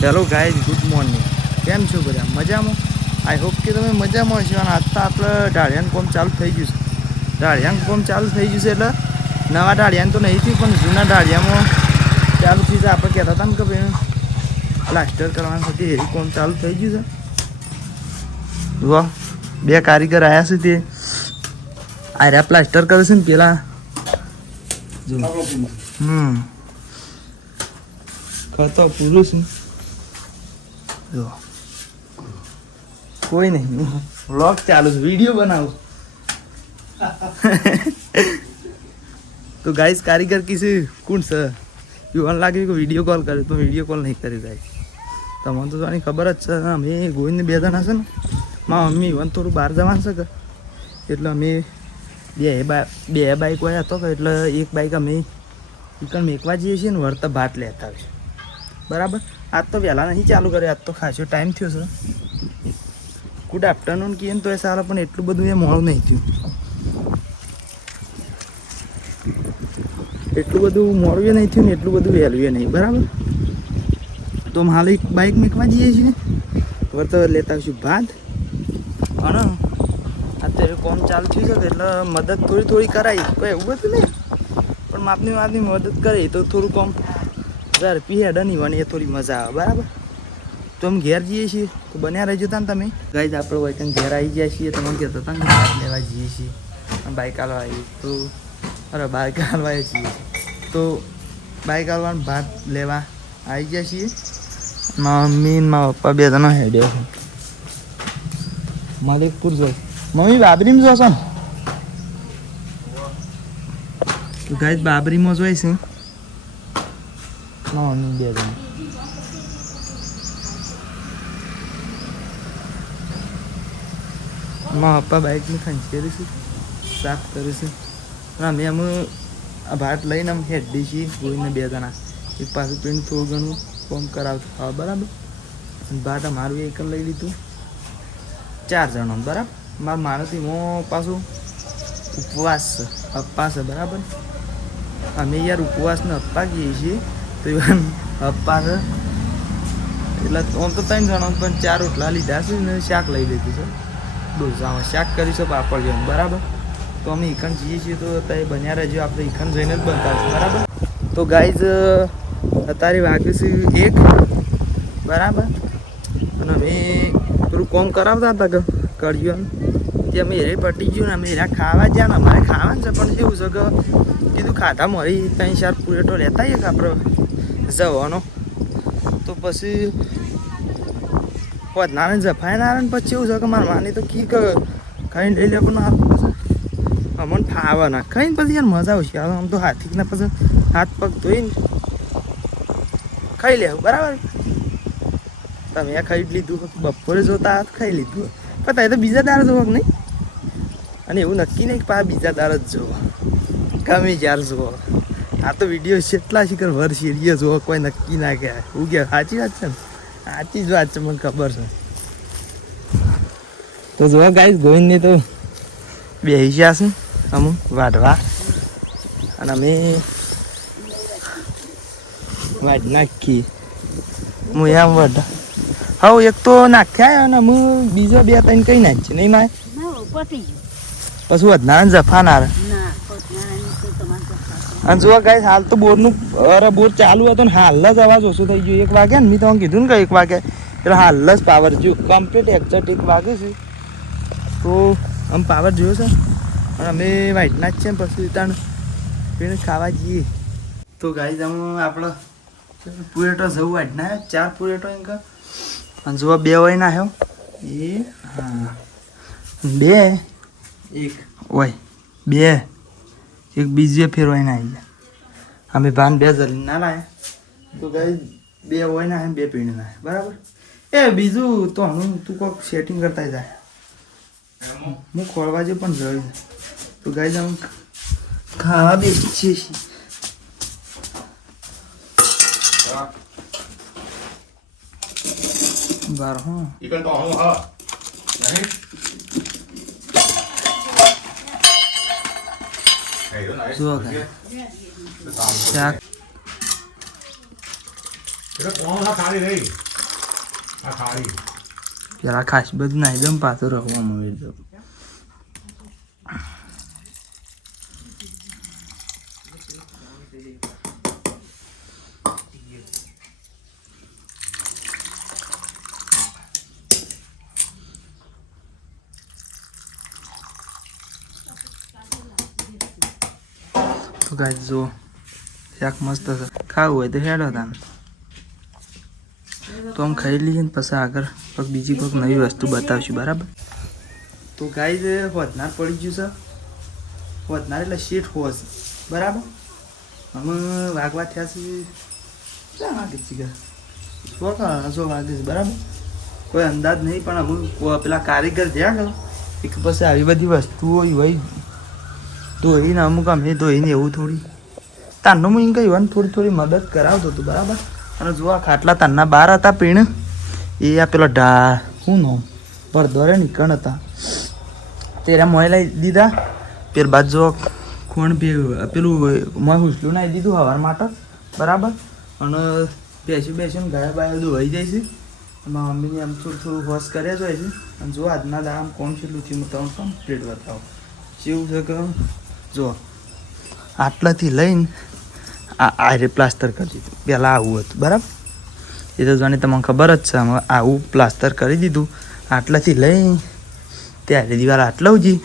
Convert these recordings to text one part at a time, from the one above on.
Hello guys, good morning. કેમ છો બધા? મજામાં? આઈ હોપ કે તમે મજામાં હશો. અને આજ તો આપણે ઢાળિયાનું કામ ચાલુ થઈ ગયું છે. ઢાળિયાનું કામ ચાલુ થઈ ગયું છે એટલે નવા ઢાળિયાનું તો નહીં થયું, પણ જૂના ઢાળિયામાં ચાલુ થઈ છે. આપણે કહેતા હતા ને કે ભાઈ પ્લાસ્ટર કરવાનું હતી, એ કામ ચાલુ થઈ ગયું છે. જુઓ, બે કારીગર આવ્યા છે. તે આર્યા પ્લાસ્ટર કરે છે ને પેલા ખતો પૂરું છે. જો કોઈ નહીં, વ્લોગ ચાલુ છે, વિડીયો બનાવું. તો ગાઈસ કારીગર કિસી કોણ છે? યુવાન લાગે કે વિડીયો કોલ કરે, તો વિડીયો કોલ નહીં કર્યો ગાઈસ. તમને તો આની ખબર જ છે. અમે ગોવિંદને બે જણા છે ને, મારા મમ્મી યુવાન થોડું બહાર જવાનું છે કે, એટલે અમે બે બાઈક વાળા હતો કે, એટલે એક બાઈક અમે ઇકન મેકવા જઈએ છીએ ને વળતા ભાત લેતા આવીએ. બરાબર. આજ તો વહેલા નહીં ચાલુ કરે, આજ તો ખાસો ટાઈમ થયો છે. ગુડ આફ્ટરનૂન કહીએ ને તો એ સારા, પણ એટલું બધું એ મોડું નહીં થયું. એટલું બધું મોડું એ નહીં થયું ને એટલું બધું વહેલું એ નહીં. બરાબર. તો હાલ એક બાઇક મેકવા જઈએ છીએ, વળતા લેતા આવીશું ભાત. અને અત્યારે કોમ ચાલુ થયું છે એટલે મદદ થોડી કરાવી, કોઈ એવું બધું નહીં, પણ માપની મદદ કરી તો થોડું કોમ ઝડપી હેડ નહીં વને, એ થોડી મજા આવે. બરાબર. તો અમે ઘેર જઈએ છીએ, તો બન્યા રહેજો તા ને તમે. ગાઈઝ આપણે વૈકન ઘેર આવી ગયા છીએ. તમે કહેતા હતા ને બાઇક લેવા જઈએ છીએ, બાઇક હાલવા આવીએ તો બાઇક હાલવા છીએ, તો બાઇક હાલવાનું ભાત લેવા આવી ગયા છીએ. મારા મમ્મી ને મારા પપ્પા બે જણા હેડ્યા છે. માલિકપુર જો મમ્મી બાબરીમાં જોશો ને, તો ગાઈઝ બાબરીમાં જોઈ છે મારા મમ્મી બે જણા. મારા પપ્પા બાઇકની ખંચેરી છે, સાફ કરે છે. અમે ભાત લઈને અમે હેડી છીએ. ગોઈને બે જણા એક પાછું પીને થોડું ઘણું કોમ કરાવતું ખાવા. બરાબર. ભાત અમારું એક લઈ લીધું 4 જણો. બરાબર. મારા માણસથી હું પાછું ઉપવાસ છે, અપ્પા છે. બરાબર. અમે યાર ઉપવાસને અપ્પા કહીએ છીએ, તો અપ્પા છે એટલે આમ તો 3 જણો, પણ 4 રોટલા લીધા છે ને શાક લઈ લીધું છે. ડોસામાં શાક કરીશું પાપડ જેવું. બરાબર. તો અમે ઈકન જઈએ છીએ, તો અત્યારે બન્યા રહેજો. આપણે ઈકન જઈને જ બનતા. બરાબર. તો ગાઈઝ અત્યારે વાગ્યું છે 1. બરાબર. અને અમે થોડું કોમ કરાવતા હતા કે કર્યું તે અમે હેરે પટી ગયું ને અમે હેરા ખાવા ગયા ને અમારે ખાવાનું છે, પણ એવું છે કે કીધું ખાધા મારી 3-4 પ્લેટો લેતા આવીએ કે આપણે જવાનો. તો પછી વધનારે જફાય ના ને પછી એવું છે કે મારા માની તો કી ખાઈને લઈ લે, પણ અમને ફાવે ના ખાઈને પછી યાર મજા આવશે. આમ તો હાથી ના પછી હાથ પગ ધોઈને ખાઈ લેવું. બરાબર. તમે આ ખાઈ જ લીધું, બપોરે જોતા હાથ ખાઈ લીધું, પણ તમે તો બીજા દાર જોવો કે નહીં. અને એવું નક્કી નહીં કે પા બીજા દાર જ જોવો, ગમે જ્યારે જોવો. આ તો વિડીયો કેટલા શીખર વર્ષ એરિયા જોવો, કોઈ નક્કી ના કહેવાય. એવું કે સાચી વાત છે ને? સાચી જ વાત છે, મને ખબર છે. તો જોવા ગાઈસ ગોવિંદને તો બેસી ગયા છે અમુક વાઢવા, અને અમે વાઢ નાખી. હું આમ વાઢ હા એક તો નાખ્યા, અને હું બીજો 2-3 કઈ નાખી નહીં માય પછી વધનારા જફાનાર. અને જોવા ગાઈસ હાલ તો બોરનું બોર ચાલુ હતો ને હાલ જ અવાજ ઓછો થઈ ગયો. 1 વાગ્યા ને મેં તમને કીધું ને કે 1 વાગે એટલે હાલ જ પાવર જો કમ્પ્લીટ એક્ઝેક્ટ 1 વાગે છે. તો આમ પાવર જોયો છે, અને અમે વાઇટના જ છે. પછી ત્યાં પીને ખાવા જઈએ. તો ગાઈસ આમ આપણે પુરેટો જવું વાઇટના 4 પુરેટો એમ કે, અને જોવા 2 હોય ના આવ્યો એ હા 2 1 હોય 2 એક બીજી ફેરવાઈને આવી ગયા. અમે ભાન 2 જલ્દી ના લાયા. તો ગાઈસ 2 હોય ના 2 પીને ના. બરાબર. એ બીજું તો હું તું કોઈક સેટિંગ કરતા જાય, હું ખોળવા જે પણ જઈ. તો ગાઈસ આમ ખાવા બેસી છીએ. બાર હા જો શાક પેલા ખાસ બધું નાખી દઉં પાછું રખવામાં આવી દઉં. તો ગાઈસ જો શાક મસ્ત છે, ખાવું હોય તો હેડો તાન. તો આમ ખાઈ લઈએ ને પછી આગળ કોઈક બીજી કોઈક નવી વસ્તુ બતાવશું. બરાબર. તો ગાઈસ વધનાર પડી ગયું છે. વધનાર એટલે શેઠ હોશ. બરાબર. અમે વાગવા થયા છે ક્યાં વાગે છે? 100 વાગે છે. બરાબર. કોઈ અંદાજ નહીં, પણ અમે પેલા કારીગર જ્યાં ગયો એક પછી આવી બધી વસ્તુઓ હોય ધોઈને અમુક અમે ધોઈને એવું થોડી તારનો હું એમ કહ્યું થોડી મદદ કરાવતો હતો. બરાબર. અને જો આ ખાટલા તારના બહાર હતા પીણ એ આ પેલો શું નો પડદોરે નીકળ હતા તેરા મોય લાવી દીધા. પેલ બાદ જો કોણ પેલું મોય હુસલું નાખી દીધું હવાર માટે. બરાબર. અને બેસીને ગાયા બાયા ધોવાઈ જાય છે. એમાં મમ્મીને આમ થોડું વોશ કર્યા જ હોય છે. અને જો આજના દામ કોણ કેટલું થયું હું તમને કમ્પ્લીટ બતાવું. કેવું છે કે જો આટલાથી લઈને આ પ્લાસ્ટર કરી દીધું. પહેલાં આવું હતું. બરાબર. એ તો જાણે તમને ખબર જ છે. આવું પ્લાસ્ટર કરી દીધું. આટલાથી લઈ ત્યારે દિવાલ આટલા ઉજી.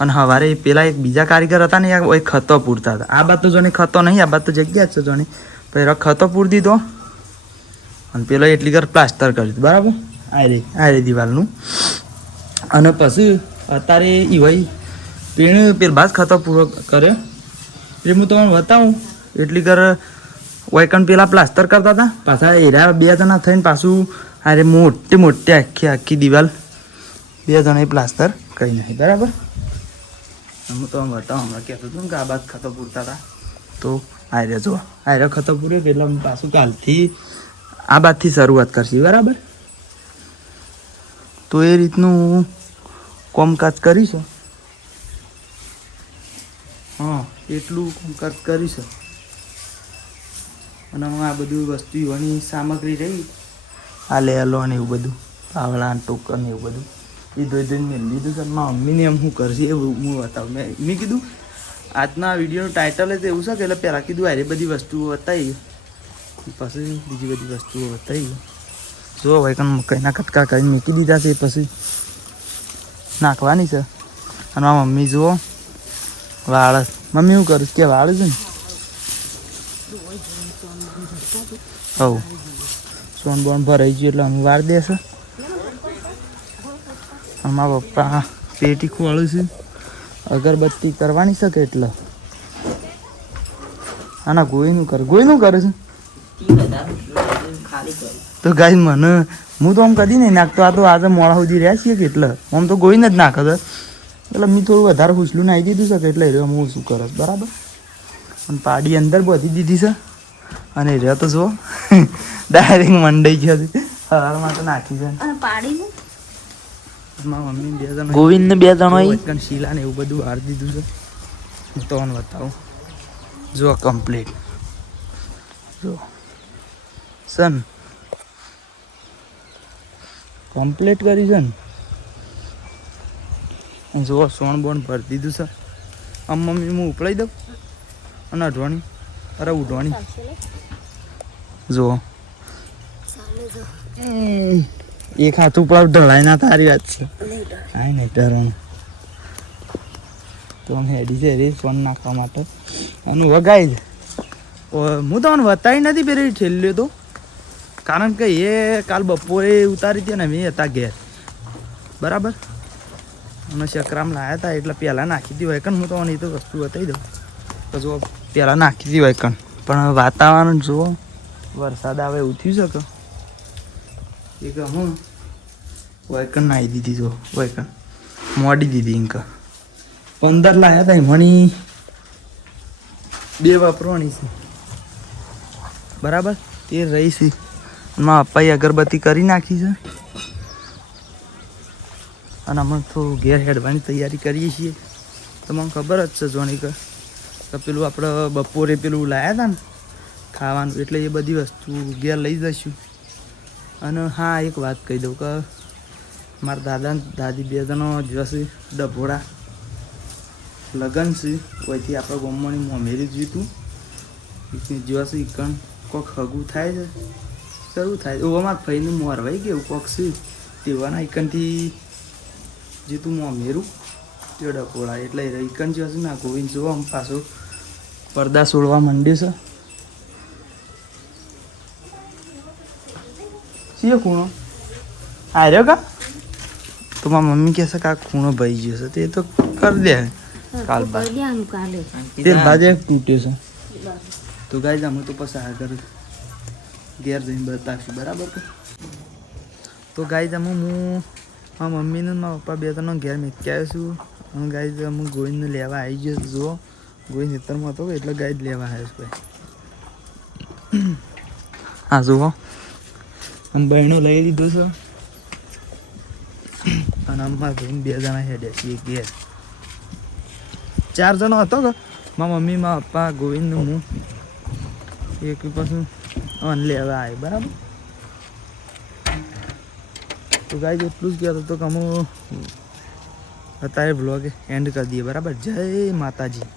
અને સવારે પેલા એક બીજા કારીગર હતા ને એ ખતો પૂરતા હતા. આ બાદ તો જોને ખતો નહીં, આ બાદ તો જગ્યા જ છે જોને. પછી ખતો પૂરી દીધો અને પેલો એટલી કર પ્લાસ્ટર કરી દીધું. બરાબર. આ રે દિવાલનું. અને પછી અત્યારે એ ભાઈ પીણ પેલ બાદ ખતો પૂરો કર્યો એટલે હું તમને બતાવું. એટલી કર વૈકણ પેલા પ્લાસ્ટર કરતા હતા, પાછા એરા 2 જણા થઈને પાછું અરે મોટી આખી દિવાલ 2 જણાએ પ્લાસ્ટર કરી નાખી. બરાબર. હું તો બતાવું હમણાં કહેતો હતો ને કે આ બાદ ખતો પૂરતા હતા તો આરે જો આરે ખતો પૂર્યો એટલે હું પાછું કાલથી આ બાદથી શરૂઆત કરશી. બરાબર. તો એ રીતનું કોમકાજ કરીશું. હા, એટલું કોમકાજ કરીશું. અને આ બધું વસ્તુઓની સામગ્રી રહી આ લેલો ને એવું બધું પાવડા ટોકન એવું બધું એ ધોઈને મેં લીધું છે. મારા મમ્મીને એમ શું કરશે એવું હું બતાવું. મેં કીધું આજના વિડીયોનું ટાઇટલ જ એવું છે કે એટલે પહેલાં કીધું અરે બધી વસ્તુઓ બતાવી પછી બીજી બધી વસ્તુઓ બતાવી. જો ભાઈ કંઈ મકાઈના કટકા કરીને મૂકી દીધા છે પછી નાખવાની છે. અને મારા મમ્મી જુઓ વાળ મમ્મી શું કરું કે વાળ છે ને હવ સોન બોન ભરાઈ ગયું એટલે અમે વાર દેશે. મારા પપ્પા પેટી ખોળું છે અગરબત્તી કરવાની શકે એટલે આના ગોઈનું કરે છે. તો ગાય મને હું તો આમ કદી નહીં નાખતો. આ તો આજે મોડા સુધી રહ્યા છીએ કે એટલે આમ તો ગોઈને જ નાખે છે. એટલે મેં થોડું વધારે હુસલું નાખી દીધું છે કે એટલે રહ્યો હું શું કરસ. બરાબર. અને પાડી અંદર બધી દીધી છે અને રહ્યો તો જો ડાયરેક્ટ મંડાઈ ગયો છે. હવારમાં તો નાખી છે મમ્મી 2 જણા ગોવિંદ 2 જણા શીલા ને એવું બધું હાર દીધું છે. હું તો બતાવું જો કમ્પ્લીટ જો સન કમ્પ્લીટ કરી છે ને. જો સોણ બોણ ભરી દીધું છે. આમ મમ્મી હું ઉપડાઈ દઉં અને અઢવાણી ઉઢવાણી જો એક હાથ ઉપર ઢળાઈ ના તારી વાત છે. હા નહીં ડરવાનું તો અમે હેડી છે રે સોન નાખવા માટે અને વગાઈ જ હું તમને બતાવી નથી પેલી ઠેલ્યો તો કારણ કે એ કાલ બપોરે ઉતારી હતી ને મેં હતા ઘેર. બરાબર. અને ચક્રામ લાવ્યા હતા એટલે પહેલાં નાખી હતી વૈકણ. હું તો એ તો વસ્તુ બતાવી દઉં તો જો પહેલાં નાખી હતી વૈકણ પણ વાતાવરણ જુઓ વરસાદ આવે એવું થયું છે કે એક હું વૈકણ નાખી દીધી જો વૈકણ મોડી દીધી ઇંક 15 લાવ્યા હતા મણી 2 વાપરવાની છે. બરાબર. તે રહી છે. મારા પપ્પાએ અગરબત્તી કરી નાખી છે અને અમે થોડું ઘેર હેડવાની તૈયારી કરીએ છીએ. તમને ખબર જ છે જોની કે પેલું આપણે બપોરે પેલું લાવ્યા હતા ને ખાવાનું એટલે એ બધી વસ્તુ ઘેર લઈ જઈશું અને હા એક વાત કહી દઉં કે મારા દાદા ને દાદી બે જણો જોશે ડભોળા લગન છે કોઈથી આપણા ગામમાંની મોમેરી જીતું જોશે ઈકણ કોક હગું થાય છે શરૂ થાય ઓ અમારા ભાઈનું મોરવાઈ કેવું કોક છે તેવાના ઈકણથી જીતું મોમેરું તે ડભોળા એટલે ઈકણ જોશે ના ગોવિંદ જોવા આમ પાછું પડદા છોડવા માંડ્યું છે ખૂણો આવ્યો કા તો મારા મમ્મી કહેશે કે આ ખૂણો ભાઈ ગયો છે તે તો કરી દે કાલ તે બાજે તૂટ્યો છે તો ગાય અમે તો પછી આગળ ઘેર જઈને બતાવશું બરાબર કે તો ગાય અમે હું મારા મમ્મીને મારા પપ્પા બે ત્રણ ઘેર મેકી આવ્યો છું અને ગાય અમે ગોવિંદને લેવા આવી ગયો જુઓ ગોવિંદ ખેતરમાં હતો એટલે ગાય જ લેવા આવ્યો છું ભાઈ હા જુઓ આમ બહેણું લઈ લીધું છે અને અમારા ભાઈને બે જણા હેડ્યા છીએ ઘેર 4 જણો હતો કે મારા મમ્મી મારા પપ્પા ગોવિંદ હું એક પાછું અન લેવા આવે બરાબર તો ગાય એટલું જ કહેતો હતો કે અમે અત્યારે બ્લોગ એન્ડ કરી દઈએ બરાબર જય માતાજી.